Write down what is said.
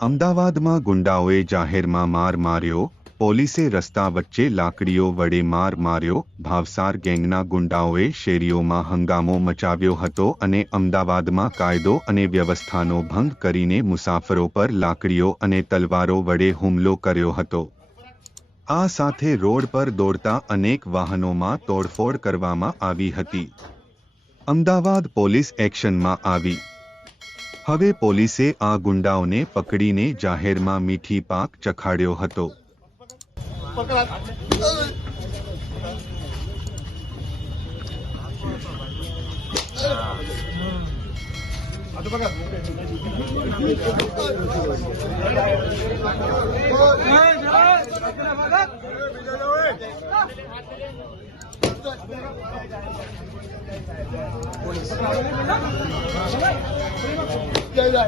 અમદાવાદમાં ગુંડાઓએ જાહેરમાં માર માર્યો, પોલીસે રસ્તા વચ્ચે લાકડીઓ વડે માર માર્યો। ભાવસાર ગેંગના ગુંડાઓએ શેરીઓમાં હંગામો મચાવ્યો હતો અને અમદાવાદમાં કાયદો અને વ્યવસ્થાનો ભંગ કરીને મુસાફરો પર લાકડીઓ અને તલવારો વડે હુમલો કર્યો હતો। આ સાથે રોડ પર દોડતા અનેક વાહનોમાં તોડફોડ કરવામાં આવી હતી। અમદાવાદ પોલીસ એક્શનમાં આવી। હવે પોલીસે આ ગુંડાઓને પકડીને જાહેરમાં મીઠી પાક ચખાડ્યો હતો। જય જય